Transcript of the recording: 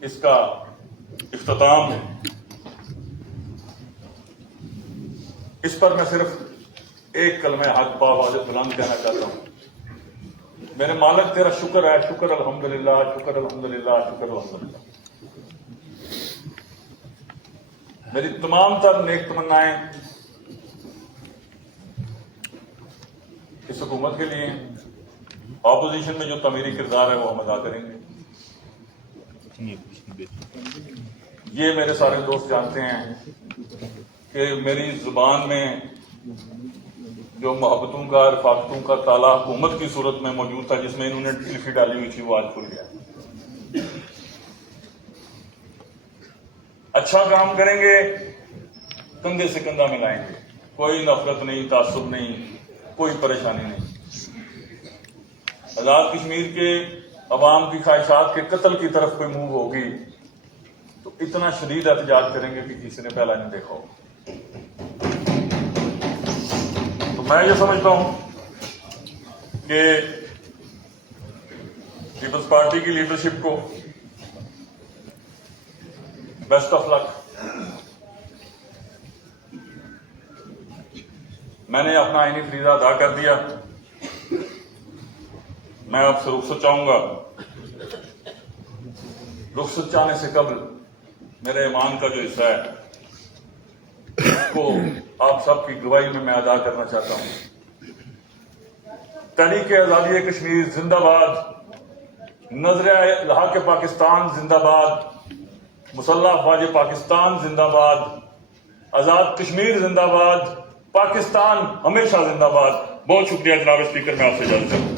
اس کا اختتام ہے، اس پر میں صرف ایک کلمہ حق باواز بلند کہنا چاہتا ہوں۔ میرے مالک تیرا شکر ہے، شکر الحمدللہ، شکر الحمدللہ، شکر الحمدللہ۔ میری تمام تر نیک تمنائیں اس حکومت کے لیے، اپوزیشن میں جو تعمیری کردار ہے وہ ہم ادا کریں گے۔ یہ میرے سارے دوست جانتے ہیں کہ میری زبان میں جو محبتوں کا رفاقتوں کا تالا حکومت کی صورت میں موجود تھا، جس میں انہوں نے ٹلفی ڈالی ہوئی تھی، وہ آج کھل گیا۔ اچھا کام کریں گے، کندھے سے کندھا ملائیں گے، کوئی نفرت نہیں، تعصب نہیں، کوئی پریشانی نہیں۔ آزاد کشمیر کے عوام کی خواہشات کے قتل کی طرف کوئی موو ہوگی تو اتنا شدید احتجاج کریں گے کہ کسی نے پہلا نہیں دیکھا ہو۔ تو میں یہ سمجھتا ہوں کہ پیپلز پارٹی کی لیڈرشپ کو بیسٹ آف لک۔ میں نے اپنا آئینی فریضہ ادا کر دیا۔ میں آپ سے رخصت چاہوں گا۔ رخصت چاہنے سے قبل میرے ایمان کا جو حصہ ہے اس کو آپ سب کی گواہی میں ادا کرنا چاہتا ہوں۔ تحریک آزادی کشمیر زندہ باد، نظریہ الحاق پاکستان زندہ باد، مسلح افواج پاکستان زندہ باد، آزاد کشمیر زندہ باد، پاکستان ہمیشہ زندہ باد۔ بہت شکریہ جناب اسپیکر، میں آپ سے اجازت چاہتا ہوں۔